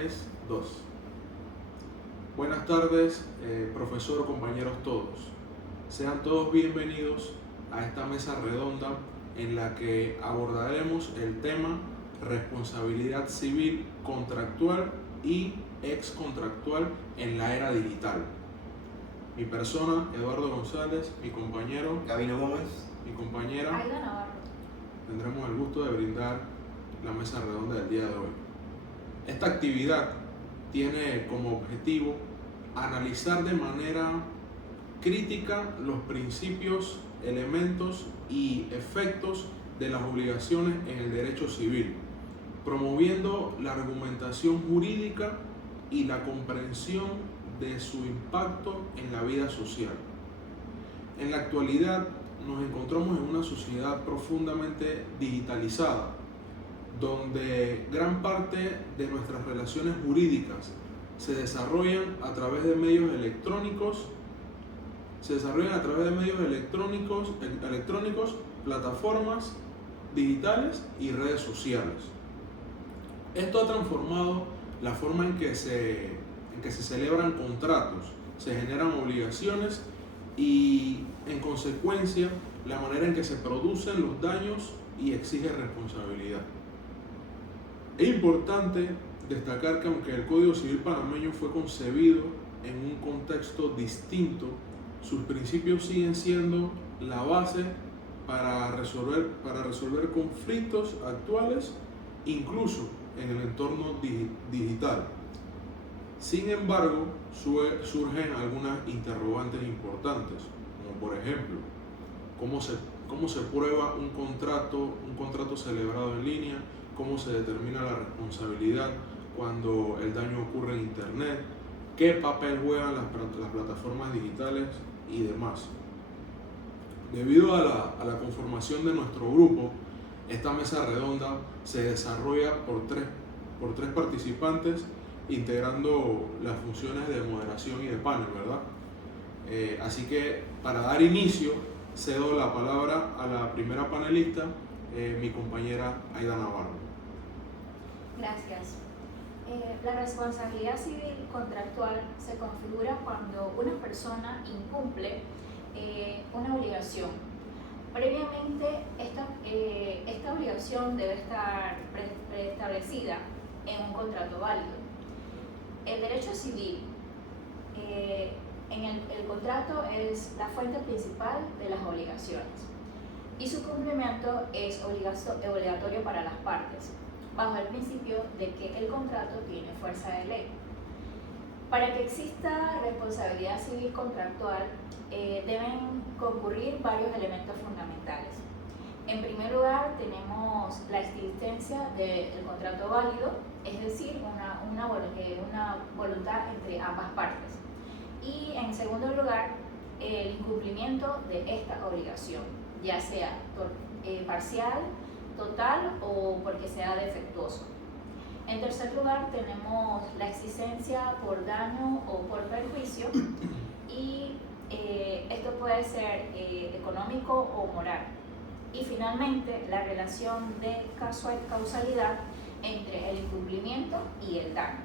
3, 2. Buenas tardes, profesor, compañeros todos. Sean todos bienvenidos a esta mesa redonda en la que abordaremos el tema responsabilidad civil contractual y excontractual en la era digital. Mi persona, Eduardo González, mi compañero Gabino Gómez, mi compañera Aida Navarro. Tendremos el gusto de brindar la mesa redonda del día de hoy. Esta actividad tiene como objetivo analizar de manera crítica los principios, elementos y efectos de las obligaciones en el derecho civil, promoviendo la argumentación jurídica y la comprensión de su impacto en la vida social. En la actualidad nos encontramos en una sociedad profundamente digitalizada, donde gran parte de nuestras relaciones jurídicas se desarrollan a través de medios electrónicos, plataformas digitales y redes sociales. Esto ha transformado la forma en que se celebran contratos, se generan obligaciones y, en consecuencia, la manera en que se producen los daños y exige responsabilidad. Es importante destacar que aunque el Código Civil panameño fue concebido en un contexto distinto, sus principios siguen siendo la base para resolver conflictos actuales, incluso en el entorno digital. Sin embargo, surgen algunas interrogantes importantes, como por ejemplo, ¿cómo se prueba un contrato celebrado en línea? ¿Cómo se determina la responsabilidad cuando el daño ocurre en Internet? ¿Qué papel juegan las plataformas digitales y demás? Debido a la conformación de nuestro grupo, esta mesa redonda se desarrolla por tres participantes, integrando las funciones de moderación y de panel, ¿verdad? Así que para dar inicio, cedo la palabra a la primera panelista, mi compañera Aida Navarro. Gracias. La responsabilidad civil contractual se configura cuando una persona incumple una obligación. Previamente, esta obligación debe estar preestablecida en un contrato válido. El derecho civil, el contrato es la fuente principal de las obligaciones y su cumplimiento es obligatorio para las partes, bajo el principio de que el contrato tiene fuerza de ley. Para que exista responsabilidad civil contractual, deben concurrir varios elementos fundamentales. En primer lugar, tenemos la existencia del contrato válido, es decir, una voluntad entre ambas partes. Y en segundo lugar, el incumplimiento de esta obligación, ya sea parcial, total o porque sea defectuoso. En tercer lugar, tenemos la existencia por daño o por perjuicio y esto puede ser económico o moral. Y finalmente, la relación de causalidad entre el incumplimiento y el daño.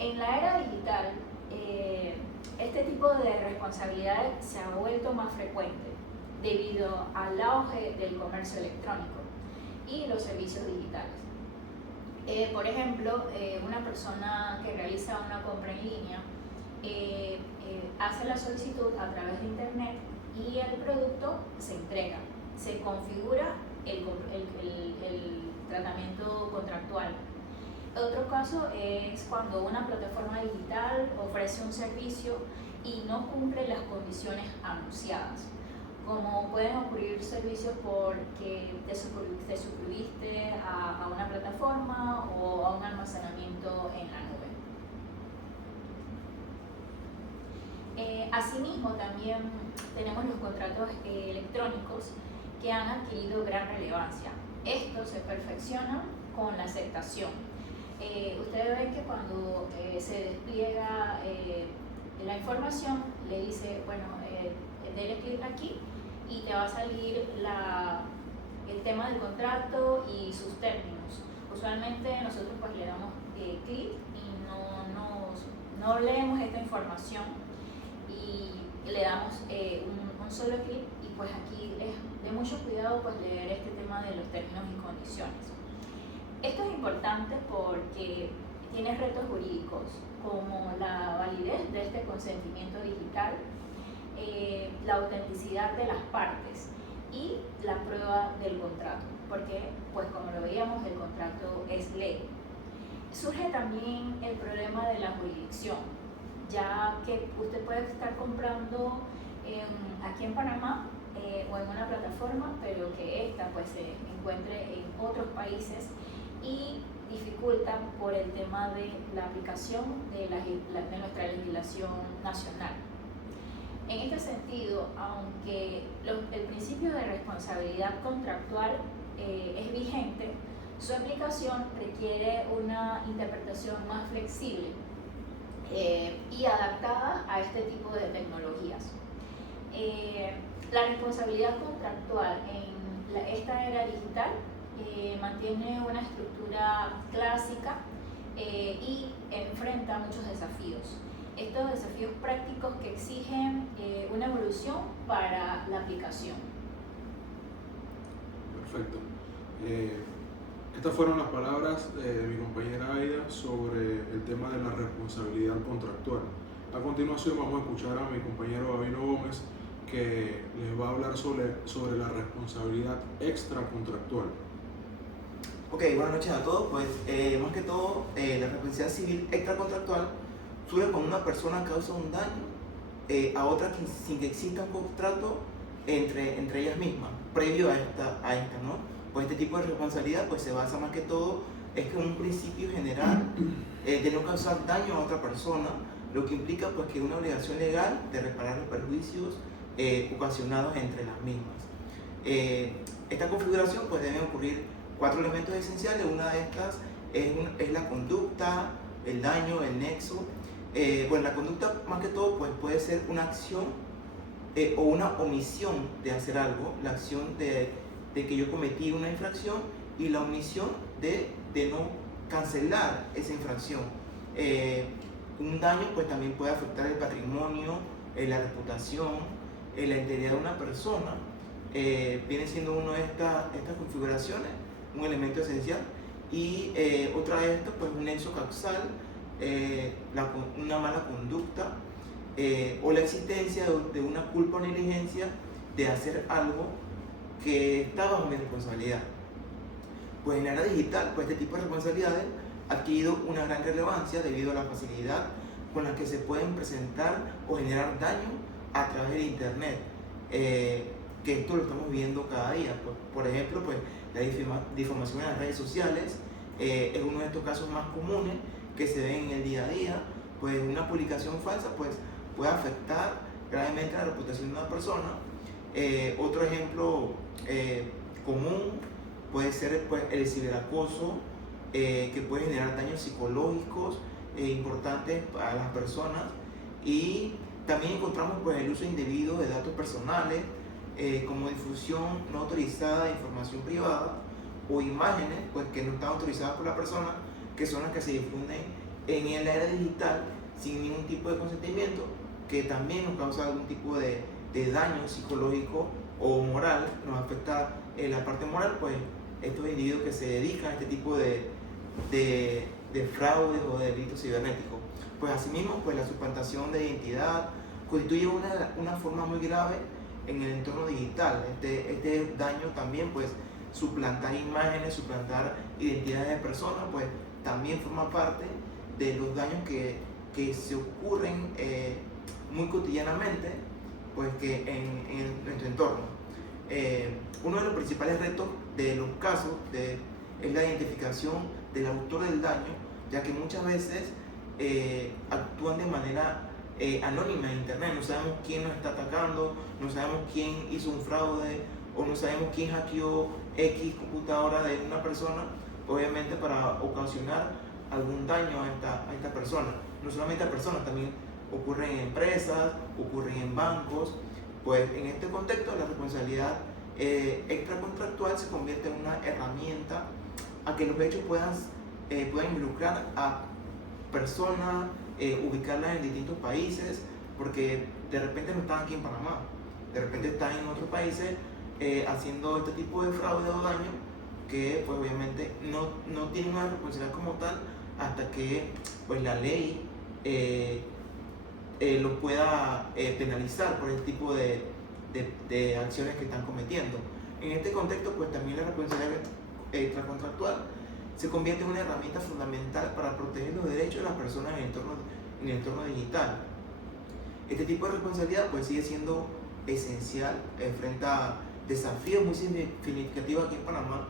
En la era digital, este tipo de responsabilidades se ha vuelto más frecuente debido al auge del comercio electrónico y los servicios digitales. Por ejemplo, una persona que realiza una compra en línea hace la solicitud a través de internet y el producto se entrega, se configura el tratamiento contractual. Otro caso es cuando una plataforma digital ofrece un servicio y no cumple las condiciones anunciadas, como pueden ocurrir servicios porque te suscribiste a una plataforma o a un almacenamiento en la nube. Asimismo, también tenemos los contratos electrónicos que han adquirido gran relevancia. Estos se perfeccionan con la aceptación. Ustedes ven que cuando se despliega la información, le dice, bueno, dele clic aquí y te va a salir el tema del contrato y sus términos. Usualmente nosotros pues le damos clic y no leemos esta información y le damos un solo clic, y pues aquí es de mucho cuidado pues leer este tema de los términos y condiciones. Esto es importante porque tiene retos jurídicos como la validez de este consentimiento digital, la autenticidad de las partes y la prueba del contrato, porque pues como lo veíamos, el contrato es ley. Surge también el problema de la jurisdicción, ya que usted puede estar comprando aquí en Panamá o en una plataforma, pero que esta pues se encuentre en otros países y dificulta por el tema de la aplicación de nuestra legislación nacional. En este sentido, aunque el principio de responsabilidad contractual es vigente, su aplicación requiere una interpretación más flexible y adaptada a este tipo de tecnologías. La responsabilidad contractual en esta era digital mantiene una estructura clásica y enfrenta muchos desafíos. Estos desafíos prácticos que exigen una evolución para la aplicación. Perfecto. Estas fueron las palabras de mi compañera Aida sobre el tema de la responsabilidad contractual. A continuación vamos a escuchar a mi compañero Gabino Gómez, que les va a hablar sobre la responsabilidad extracontractual. Ok, buenas noches a todos. Pues más que todo, la responsabilidad civil extracontractual surge cuando una persona causa un daño a otra sin que exista un contrato entre ellas mismas, previo a esta, ¿no? Pues este tipo de responsabilidad pues se basa más que todo es que un principio general de no causar daño a otra persona, lo que implica pues que una obligación legal de reparar los perjuicios ocasionados entre las mismas. Esta configuración pues deben ocurrir 4 elementos esenciales. Una de estas es la conducta, el daño, el nexo. Bueno, la conducta más que todo pues puede ser una acción o una omisión de hacer algo, la acción de que yo cometí una infracción y la omisión de no cancelar esa infracción. Un daño pues también puede afectar el patrimonio, la reputación, la integridad de una persona. Viene siendo una de estas configuraciones un elemento esencial, y otra de estas pues un nexo causal, una mala conducta o la existencia de una culpa o negligencia de hacer algo que está bajo mi responsabilidad. Pues en la era digital pues este tipo de responsabilidades ha adquirido una gran relevancia debido a la facilidad con la que se pueden presentar o generar daño a través de internet, que esto lo estamos viendo cada día. Pues, por ejemplo, pues la difamación en las redes sociales es uno de estos casos más comunes que se ven en el día a día. Pues una publicación falsa pues puede afectar gravemente la reputación de una persona. Otro ejemplo común puede ser pues, el ciberacoso, que puede generar daños psicológicos importantes para las personas, y también encontramos pues, el uso indebido de datos personales, como difusión no autorizada de información privada o imágenes pues, que no están autorizadas por la persona, que son las que se difunden en la era digital sin ningún tipo de consentimiento, que también nos causa algún tipo de daño psicológico o moral, nos afecta la parte moral. Pues estos individuos que se dedican a este tipo de fraudes o de delitos cibernéticos. Pues asimismo, pues la suplantación de identidad constituye una forma muy grave en el entorno digital. Este daño también, pues suplantar imágenes, suplantar identidades de personas, pues también forma parte de los daños que se ocurren muy cotidianamente, pues que en nuestro entorno. Uno de los principales retos de los casos es la identificación del autor del daño, ya que muchas veces actúan de manera anónima en internet. No sabemos quién nos está atacando, no sabemos quién hizo un fraude, o no sabemos quién hackeó X computadora de una persona, obviamente para ocasionar algún daño a esta persona. No solamente a personas, también ocurren en empresas, ocurren en bancos. Pues en este contexto la responsabilidad extracontractual se convierte en una herramienta a que los hechos puedan pueden involucrar a personas, ubicarlas en distintos países, porque de repente no están aquí en Panamá, de repente están en otros países haciendo este tipo de fraude o daño que pues obviamente no tienen una responsabilidad como tal hasta que pues la ley lo pueda penalizar por el tipo de acciones que están cometiendo. En este contexto, pues también la responsabilidad extracontractual se convierte en una herramienta fundamental para proteger los derechos de las personas en el entorno digital. Este tipo de responsabilidad pues sigue siendo esencial frente a desafíos muy significativos aquí en Panamá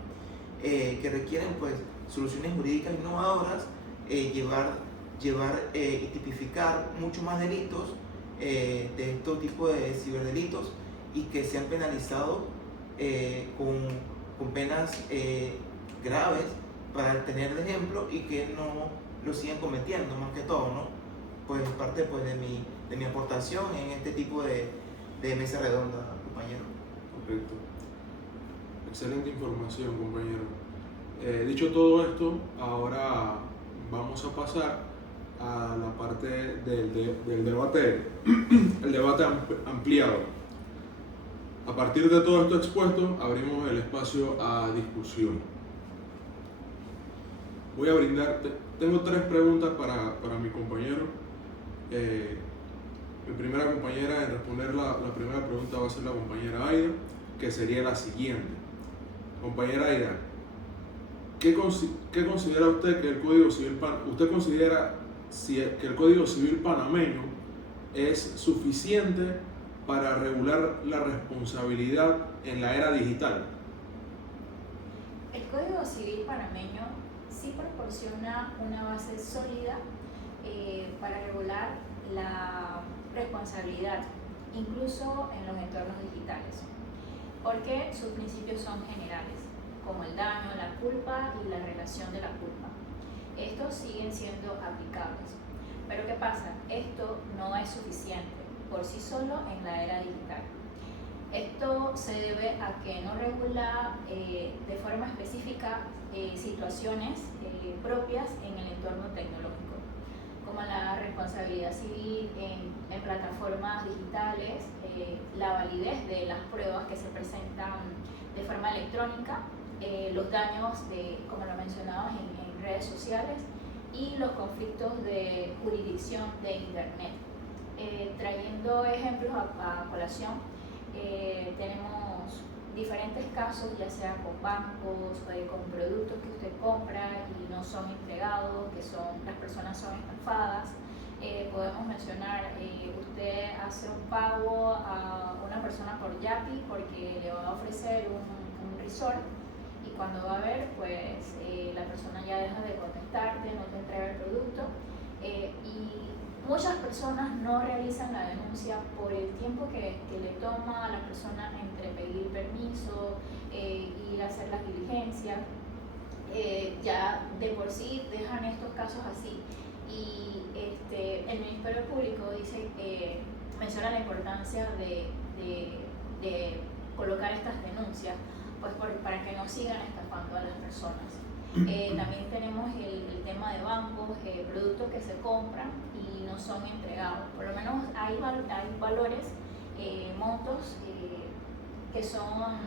que requieren pues soluciones jurídicas innovadoras, llevar y tipificar mucho más delitos de estos tipos de ciberdelitos y que sean penalizados con penas graves para tener de ejemplo y que no lo sigan cometiendo más que todo, ¿no? Pues parte pues, de mi aportación en este tipo de mesa redonda, compañero. Correcto. Excelente información, compañero. Dicho todo esto, ahora vamos a pasar a la parte del debate, el debate ampliado. A partir de todo esto expuesto, abrimos el espacio a discusión. Voy a tengo 3 preguntas para mi compañero. Mi primera compañera en responder la primera pregunta va a ser la compañera Aida, que sería la siguiente. Compañera Aida, ¿qué considera usted que el Código Civil que el Código Civil panameño es suficiente para regular la responsabilidad en la era digital? El Código Civil panameño sí proporciona una base sólida para regular la responsabilidad, incluso en los entornos digitales, porque sus principios son generales, como el daño, la culpa y la relación de la culpa. Estos siguen siendo aplicables. Pero ¿qué pasa? Esto no es suficiente por sí solo en la era digital. Esto se debe a que no regula de forma específica situaciones propias en el entorno tecnológico, como la responsabilidad civil en plataformas digitales, la validez de las pruebas que se presentan de forma electrónica, los daños, como lo mencionabas, en redes sociales y los conflictos de jurisdicción de Internet. Trayendo ejemplos a colación, tenemos diferentes casos, ya sea con bancos, con productos que usted compra y no son entregados, las personas son estafadas. Podemos mencionar, usted hace un pago a una persona por Yapi porque le va a ofrecer un resort, y cuando va a ver, pues la persona ya deja de contestarte, no te entrega el producto, y muchas personas no realizan la denuncia por el tiempo que le toma a la persona entre pedir permiso, ir a hacer las diligencias. Ya de por sí dejan estos casos así. Y el Ministerio Público menciona la importancia de colocar estas denuncias, pues para que no sigan estafando a las personas. También tenemos el tema de bancos, productos que se compran y no son entregados. Por lo menos hay valores, montos que son,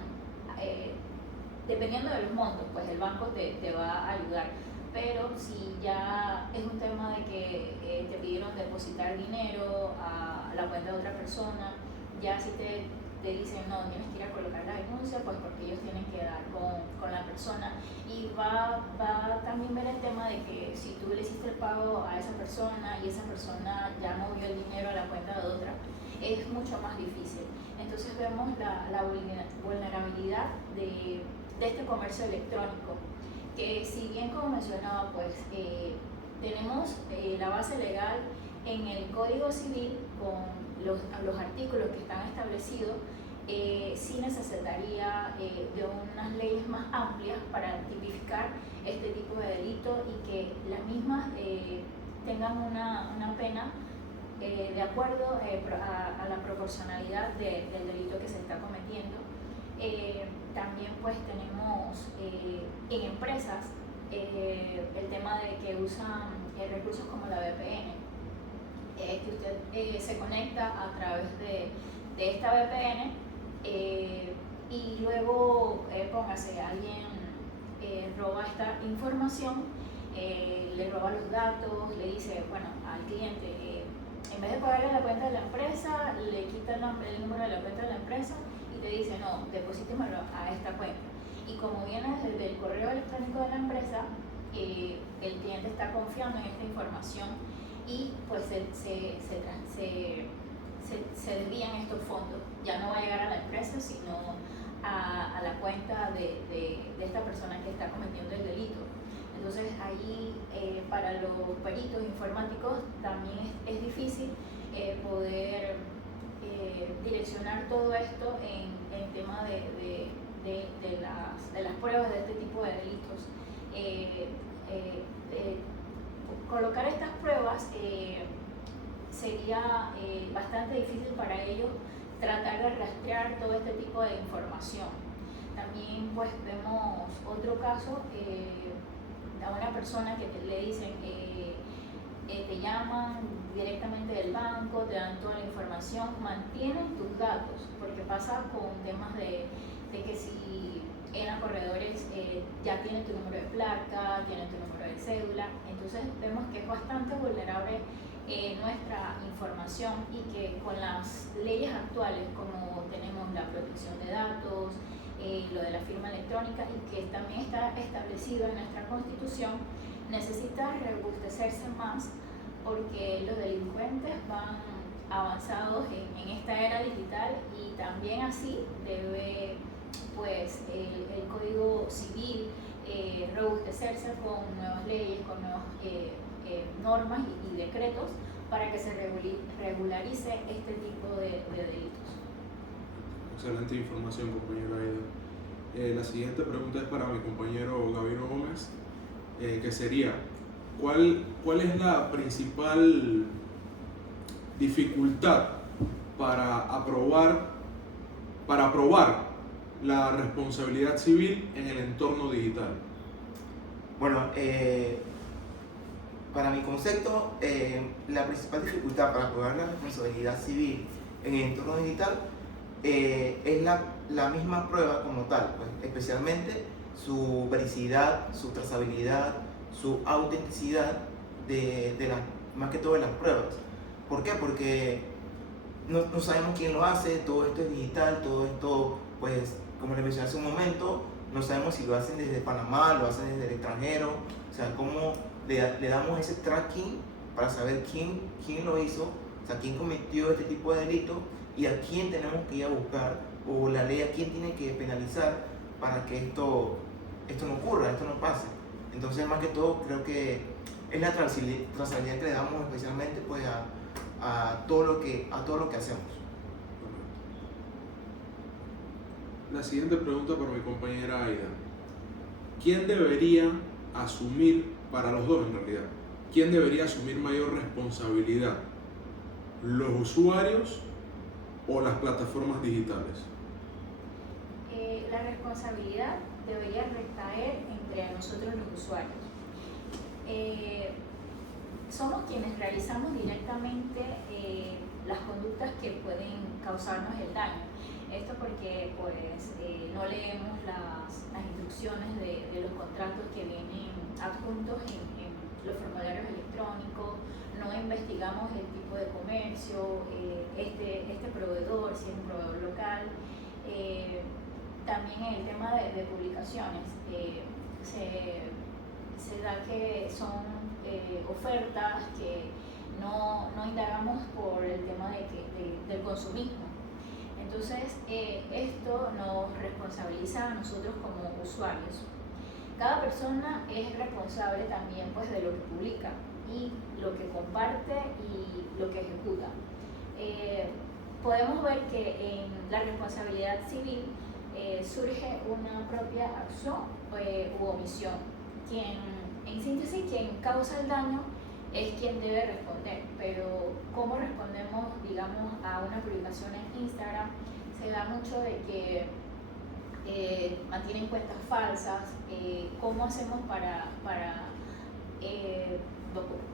dependiendo de los montos, pues el banco te va a ayudar. Pero si ya es un tema de que te pidieron depositar dinero a la cuenta de otra persona, ya si te dicen no, tienes que ir a colocar la denuncia, pues porque ellos tienen que dar con la persona. Y va también ver el tema de que si tú le hiciste el pago a esa persona y esa persona ya movió el dinero a la cuenta de otra, es mucho más difícil. Entonces vemos la vulnerabilidad de este comercio electrónico, que si bien, como mencionaba, pues tenemos la base legal en el Código Civil con los artículos que están establecidos, sí necesitaría de unas leyes más amplias para tipificar este tipo de delito y que las mismas tengan una pena de acuerdo a la proporcionalidad del delito que se está cometiendo. También pues tenemos en empresas el tema de que usan recursos como la VPN, que usted se conecta a través de esta VPN y luego póngase, alguien roba esta información, le roba los datos, le dice, bueno, al cliente, en vez de pagarle la cuenta de la empresa, le quita el número de la cuenta de la empresa y te dice, no, deposítemelo a esta cuenta. Y como viene desde el correo electrónico de la empresa, el cliente está confiando en esta información y pues se desvían estos fondos. Ya no va a llegar a la empresa, sino a la cuenta de esta persona que está cometiendo el delito. Entonces ahí para los peritos informáticos también es difícil poder direccionar todo esto en tema de las pruebas de este tipo de delitos. Colocar estas pruebas sería bastante difícil para ellos tratar de rastrear todo este tipo de información. También pues vemos otro caso, a una persona que le dicen te llaman directamente del banco, te dan toda la información, mantienen tus datos, porque pasa con temas de que si eran corredores ya tienen tu número de placa, tienen tu número de cédula, entonces vemos que es bastante vulnerable nuestra información y que con las leyes actuales, como tenemos la protección de datos, lo de la firma electrónica y que también está establecido en nuestra Constitución, necesita robustecerse más porque los delincuentes van avanzados en esta era digital y también así debe pues el Código Civil robustecerse con nuevas leyes, con nuevas normas y decretos para que se regularice este tipo de delitos. Excelente información, compañera Aida. La siguiente pregunta es para mi compañero Gabino Gómez, que sería, ¿cuál es la principal dificultad para aprobar la responsabilidad civil en el entorno digital? Bueno, para mi concepto, la principal dificultad para aprobar la responsabilidad civil en el entorno digital es la misma prueba como tal, pues, especialmente su vericidad, su trazabilidad, su autenticidad más que todo de las pruebas. ¿Por qué? Porque no sabemos quién lo hace, todo esto es digital, todo esto, pues, como les mencioné hace un momento, no sabemos si lo hacen desde Panamá, lo hacen desde el extranjero, o sea, cómo le damos ese tracking para saber quién lo hizo, o sea, quién cometió este tipo de delito y a quién tenemos que ir a buscar, o la ley a quién tiene que penalizar para que esto no ocurra, esto no pase. Entonces, más que todo, creo que es la trazabilidad que le damos especialmente pues, a todo lo que hacemos. La siguiente pregunta para mi compañera Aida. ¿Quién debería asumir, para los dos en realidad, quién debería asumir mayor responsabilidad? ¿Los usuarios o las plataformas digitales? La responsabilidad debería recaer entre nosotros los usuarios. Somos quienes realizamos directamente las conductas que pueden causarnos el daño. Esto porque pues, no leemos las instrucciones de los contratos que vienen adjuntos en los formularios electrónicos, no investigamos el tipo de comercio, este proveedor, si es un proveedor local. También en el tema de publicaciones, se da que son ofertas que no indagamos por el tema del consumismo. Entonces, esto nos responsabiliza a nosotros como usuarios. Cada persona es responsable también pues, de lo que publica y lo que comparte y lo que ejecuta. Podemos ver que en la responsabilidad civil surge una propia acción u omisión. En síntesis, quien causa el daño es quien debe responder, pero cómo respondemos, digamos, a una publicación en Instagram se da mucho de que mantienen cuentas falsas. ¿Cómo hacemos para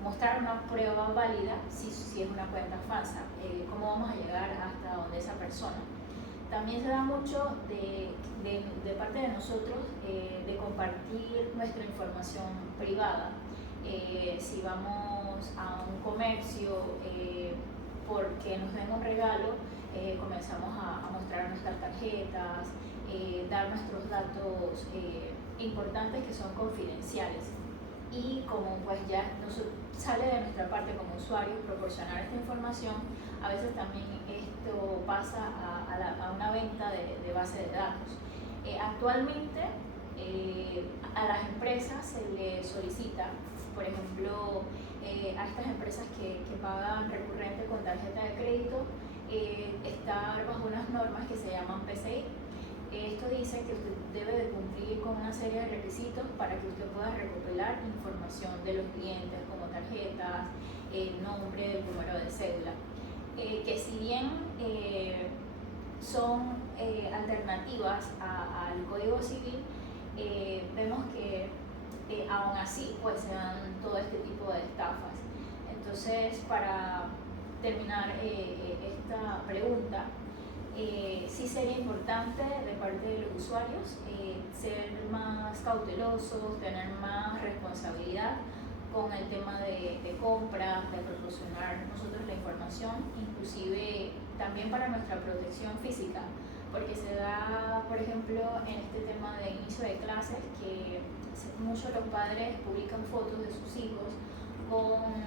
mostrar una prueba válida si es una cuenta falsa? ¿Cómo vamos a llegar hasta donde esa persona? También se da mucho de parte de nosotros de compartir nuestra información privada. Si vamos a un comercio porque nos den un regalo, comenzamos a mostrar nuestras tarjetas, dar nuestros datos importantes que son confidenciales. Y como pues ya sale de nuestra parte como usuarios proporcionar esta información, a veces también esto pasa a una venta de base de datos. Actualmente a las empresas se les solicita, por ejemplo, a estas empresas que pagan recurrente con tarjeta de crédito, estar bajo unas normas que se llaman PCI. Esto dice que usted debe de cumplir con una serie de requisitos para que usted pueda recopilar información de los clientes como tarjetas, el nombre, el número de cédula. Que si bien son alternativas al Código Civil, vemos que aún así pues se dan todo este tipo de estafas. Entonces, para terminar esta pregunta, sí sería importante de parte de los usuarios ser más cautelosos, tener más responsabilidad con el tema de compras, de proporcionar nosotros la información, inclusive también para nuestra protección física, porque se da, por ejemplo, en este tema de inicio de clases, que muchos los padres publican fotos de sus hijos con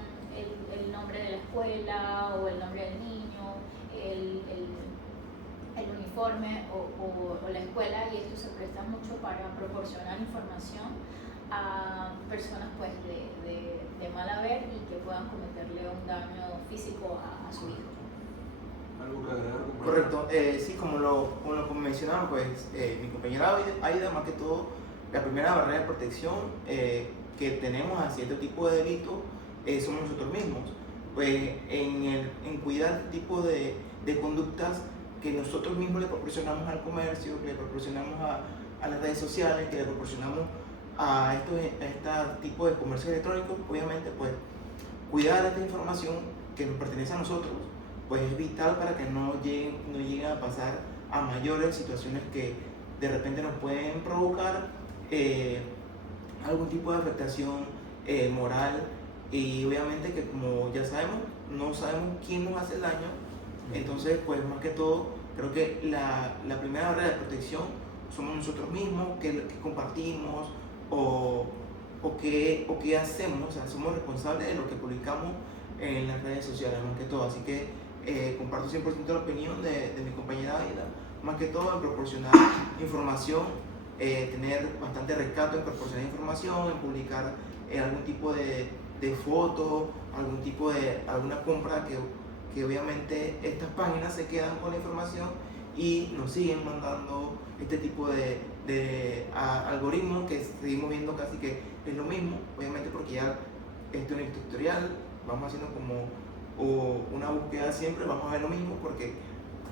el nombre de la escuela o el nombre del niño, el uniforme o la escuela, y esto se presta mucho para proporcionar información a personas pues de mal haber y que puedan cometerle un daño físico a su hijo. ¿Algo que agregar, compañero? Correcto, sí, como lo mencionaba, pues mi compañera Aida, más que todo, la primera barrera de protección que tenemos a cierto tipo de delito somos nosotros mismos, pues en cuidar este tipo de conductas que nosotros mismos le proporcionamos al comercio, que le proporcionamos a las redes sociales, que le proporcionamos a este tipo de comercio electrónico. Obviamente, pues cuidar esta información que nos pertenece a nosotros, pues es vital para que no lleguen a pasar a mayores situaciones que de repente nos pueden provocar algún tipo de afectación moral, y obviamente que, como ya sabemos, no sabemos quién nos hace el daño. Entonces, pues más que todo, creo que la primera barrera de protección somos nosotros mismos, que compartimos o qué hacemos. O sea, somos responsables de lo que publicamos en las redes sociales, más que todo. Así que comparto 100% la opinión de mi compañera Aida, más que todo en proporcionar información, tener bastante rescato en proporcionar información, en publicar algún tipo de foto, alguna compra que obviamente estas páginas se quedan con la información y nos siguen mandando este tipo de algoritmos que seguimos viendo casi que es lo mismo, obviamente porque ya esto es un tutorial, vamos haciendo como una búsqueda siempre, vamos a ver lo mismo porque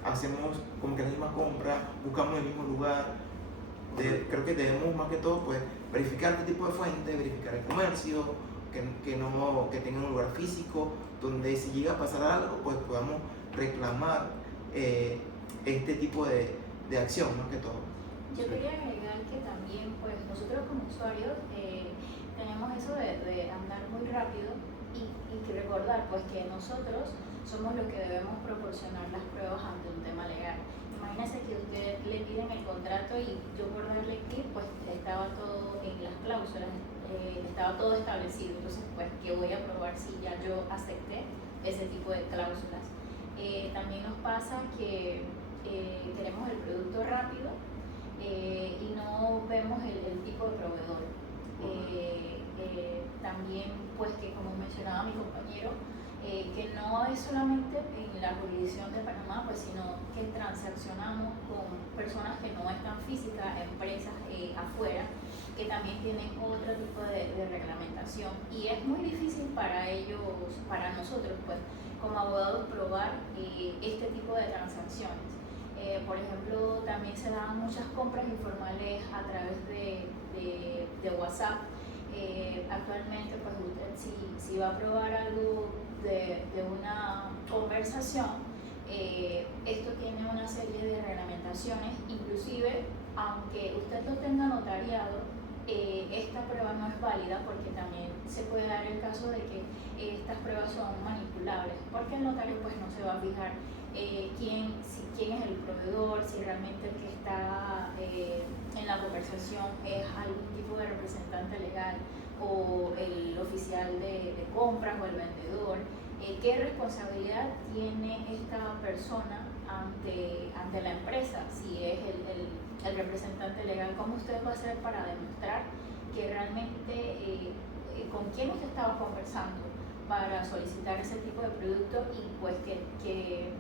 hacemos como que la misma compra, buscamos el mismo lugar. Creo que debemos más que todo pues verificar este tipo de fuentes, verificar el comercio, que tenga un lugar físico donde si llega a pasar algo pues podamos reclamar este tipo de acción, más que todo. Yo quería agregar que también pues nosotros como usuarios tenemos eso de andar muy rápido y que recordar pues que nosotros somos los que debemos proporcionar las pruebas ante un tema legal. Imagínense que usted le piden el contrato y yo por darle clic pues estaba todo en las cláusulas, estaba todo establecido, entonces pues que voy a probar si ya yo acepté ese tipo de cláusulas. También nos pasa que queremos el producto rápido y no vemos el tipo de proveedor. También pues que, como mencionaba mi compañero, que no es solamente en la jurisdicción de Panamá, pues, sino que transaccionamos con personas que no están físicas, empresas afuera, que también tienen otro tipo de reglamentación, y es muy difícil para ellos, para nosotros pues como abogados, probar este tipo de transacciones. Por ejemplo, también se dan muchas compras informales a través de WhatsApp. Actualmente, pues usted si va a probar algo de una conversación, esto tiene una serie de reglamentaciones, inclusive aunque usted lo tenga notariado, esta prueba no es válida porque también se puede dar el caso de que estas pruebas son manipulables, porque el notario pues no se va a fijar quién es el proveedor, si realmente el que está en la conversación es algún tipo de representante legal o el oficial de compras o el vendedor. ¿Qué responsabilidad tiene esta persona ante la empresa? Si es el representante legal, ¿cómo usted va a hacer para demostrar que realmente con quién usted estaba conversando para solicitar ese tipo de producto y pues que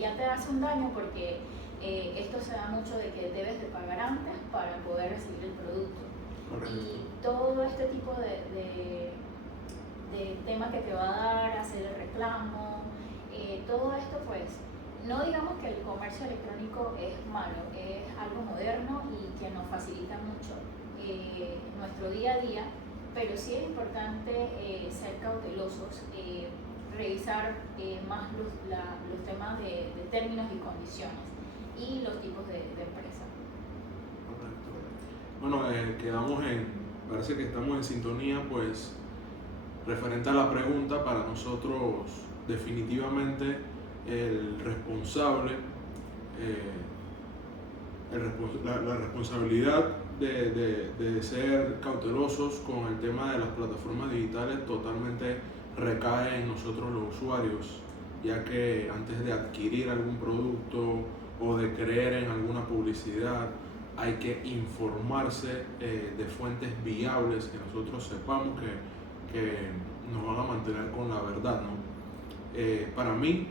ya te hace un daño? Porque esto se da mucho de que debes de pagar antes para poder recibir el producto. Correcto. Y todo este tipo de tema que te va a dar, hacer el reclamo, todo esto pues, no digamos que el comercio electrónico es malo, es algo moderno y que nos facilita mucho nuestro día a día, pero sí es importante ser cautelosos, revisar más los temas de términos y condiciones y los tipos de empresa. Correcto. Bueno, parece que estamos en sintonía, pues, referente a la pregunta. Para nosotros, definitivamente, la responsabilidad de ser cautelosos con el tema de las plataformas digitales totalmente recae en nosotros los usuarios, ya que antes de adquirir algún producto o de creer en alguna publicidad, hay que informarse de fuentes viables que nosotros sepamos que nos van a mantener con la verdad, ¿no? Para mí,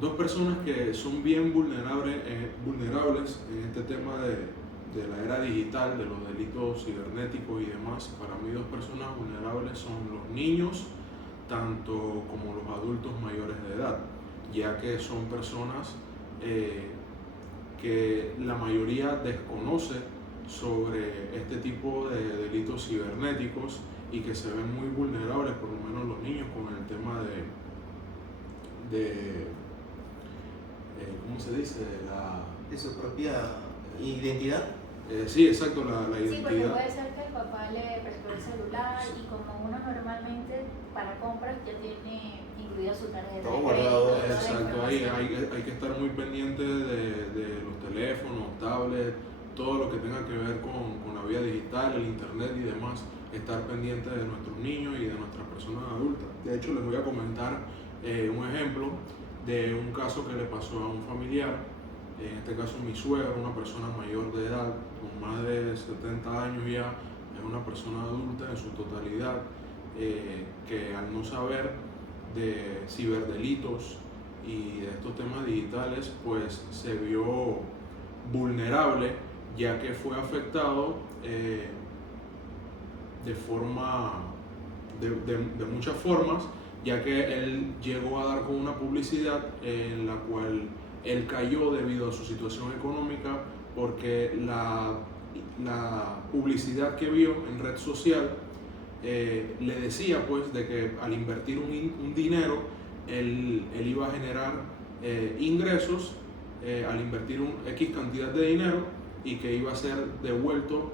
dos personas que son bien vulnerables en este tema de la era digital, de los delitos cibernéticos y demás. Para mí, dos personas vulnerables son los niños, tanto como los adultos mayores de edad, ya que son personas que la mayoría desconoce sobre este tipo de delitos cibernéticos y que se ven muy vulnerables, por lo menos los niños, con el tema ¿cómo se dice? De su propia identidad. Sí, exacto, la Sí, porque identidad. puede ser que el papá le prestó el celular y como uno normalmente para compras ya tiene incluida su tarjeta Todo de guardado. crédito, toda la Exacto, hay información. que estar muy pendiente de los teléfonos, tablets, todo lo que tenga que ver con la vida digital, el internet y demás, estar pendiente de nuestros niños y de nuestras personas adultas. De hecho, les voy a comentar un ejemplo de un caso que le pasó a un familiar, en este caso mi suegro, una persona mayor de edad, con más de 70 años ya, es una persona adulta en su totalidad, que al no saber de ciberdelitos y de estos temas digitales, pues se vio vulnerable, ya que fue afectado de muchas formas, ya que él llegó a dar con una publicidad en la cual él cayó debido a su situación económica, porque la publicidad que vio en red social le decía pues de que al invertir un dinero él iba a generar ingresos al invertir un X cantidad de dinero y que iba a ser devuelto,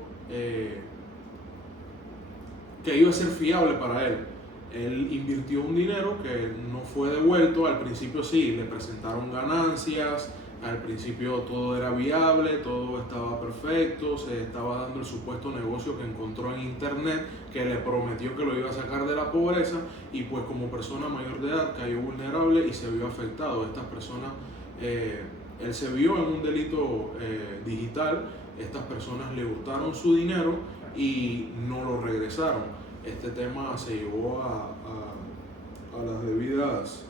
que iba a ser fiable para él. Él invirtió un dinero que no fue devuelto. Al principio sí, le presentaron ganancias, al principio todo era viable, todo estaba perfecto, se estaba dando el supuesto negocio que encontró en internet, que le prometió que lo iba a sacar de la pobreza, y pues como persona mayor de edad cayó vulnerable y se vio afectado. Estas personas, él se vio en un delito digital, estas personas le hurtaron su dinero y no lo regresaron. Este tema se llevó a las debidas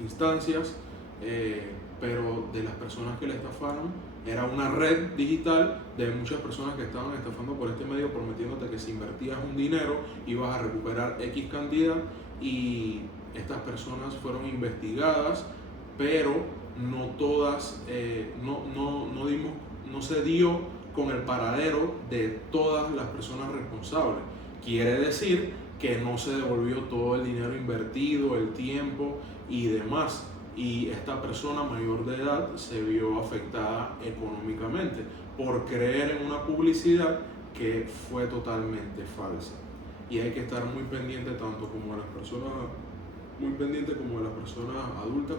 instancias, pero de las personas que le estafaron, era una red digital de muchas personas que estaban estafando por este medio, prometiéndote que si invertías un dinero ibas a recuperar X cantidad, y estas personas fueron investigadas, pero no todas, no se dio con el paradero de todas las personas responsables. Quiere decir que no se devolvió todo el dinero invertido, el tiempo y demás. Y esta persona mayor de edad se vio afectada económicamente por creer en una publicidad que fue totalmente falsa. Y hay que estar muy pendiente tanto como de las personas, muy pendiente como de las personas adultas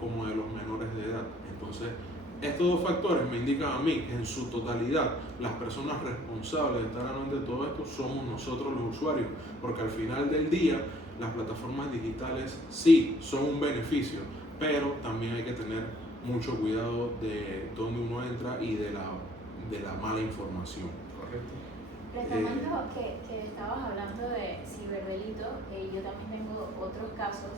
como de los menores de edad. Entonces, estos dos factores me indican a mí que en su totalidad las personas responsables de estar hablando de todo esto somos nosotros los usuarios, porque al final del día las plataformas digitales sí son un beneficio, pero también hay que tener mucho cuidado de dónde uno entra y de la mala información. Correcto. Retomando que estabas hablando de ciberdelito, yo también tengo otros casos.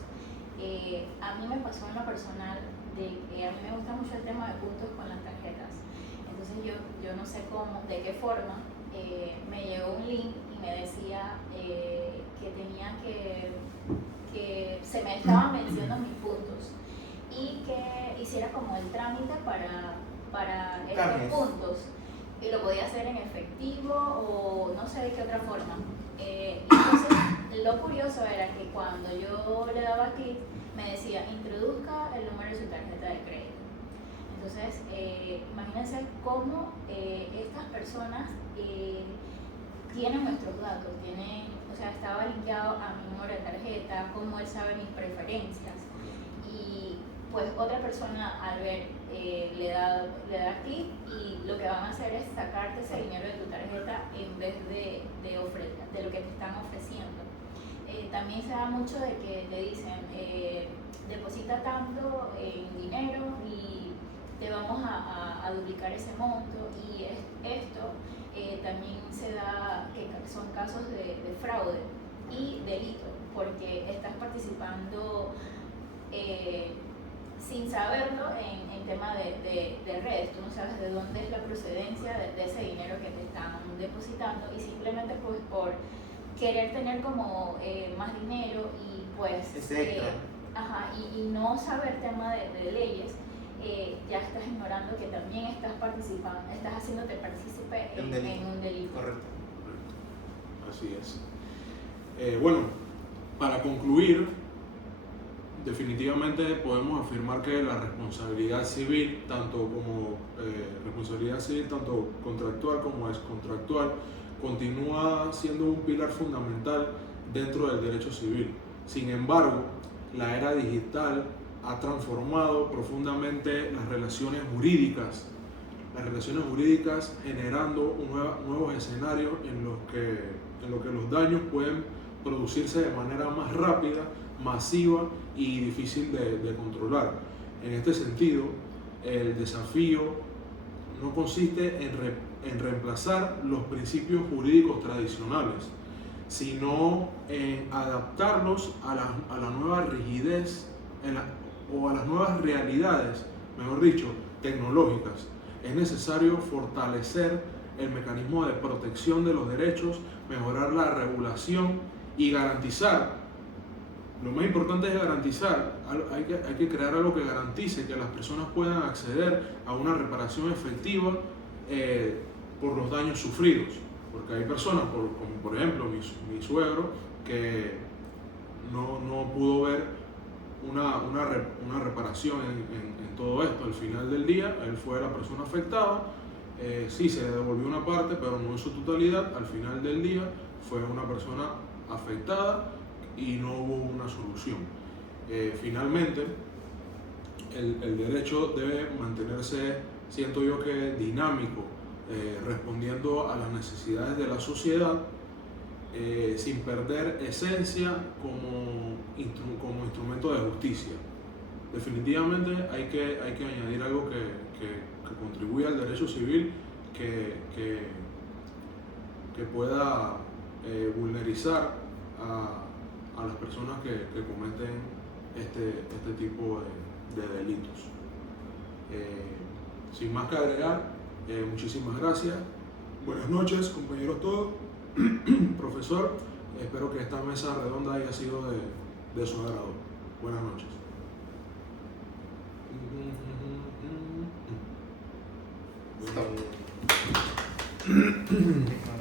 A mí me pasó en lo personal de que a mí me gusta mucho el tema de puntos con las tarjetas. Entonces yo no sé cómo, de qué forma, me llegó un link y me decía que tenía que se me estaban venciendo mis puntos y que hiciera como el trámite para estos puntos. Y lo podía hacer en efectivo o no sé de qué otra forma. Entonces, lo curioso era que cuando yo le daba clic, me decía, introduzca el número de su tarjeta de crédito. Entonces, imagínense cómo estas personas tienen nuestros datos, o sea, estaba linkeado a mi número de tarjeta, cómo él sabe mis preferencias. Y pues otra persona al ver le da clic y lo que van a hacer es sacarte ese dinero de tu tarjeta en vez de lo que te están ofreciendo. También se da mucho de que te dicen deposita tanto en dinero y te vamos a duplicar ese monto, y esto también se da que son casos de fraude y delito, porque estás participando sin saberlo en tema de redes. Tú no sabes de dónde es la procedencia de ese dinero que te están depositando, y simplemente pues por querer tener como más dinero y pues y no saber tema de leyes, ya estás ignorando que también estás participando, estás haciéndote partícipe en un delito. Correcto. Así es. Bueno, para concluir, definitivamente podemos afirmar que la responsabilidad civil, tanto contractual como descontractual, continúa siendo un pilar fundamental dentro del derecho civil. Sin embargo, la era digital ha transformado profundamente las relaciones jurídicas, generando nuevos escenarios en los que los daños pueden producirse de manera más rápida, masiva y difícil de controlar. En este sentido, el desafío no consiste en reemplazar los principios jurídicos tradicionales, sino en adaptarlos a la nueva rigidez o a las nuevas realidades, mejor dicho, tecnológicas. Es necesario fortalecer el mecanismo de protección de los derechos, mejorar la regulación y garantizar. Lo más importante es garantizar, hay que crear algo que garantice que las personas puedan acceder a una reparación efectiva por los daños sufridos. Porque hay personas, como por ejemplo mi suegro, que no pudo ver una reparación en todo esto. Al final del día, él fue la persona afectada, sí se le devolvió una parte, pero no en su totalidad. Al final del día fue una persona afectada y no hubo una solución. Finalmente, el derecho debe mantenerse, siento yo que dinámico, respondiendo a las necesidades de la sociedad, sin perder esencia como instrumento de justicia. Definitivamente hay que añadir algo que contribuya al derecho civil, que pueda vulnerizar a las personas que cometen este tipo de delitos. Sin más que agregar, muchísimas gracias. Buenas noches, compañeros todos. Profesor, espero que esta mesa redonda haya sido de su agrado. Buenas noches. Stop. Eh,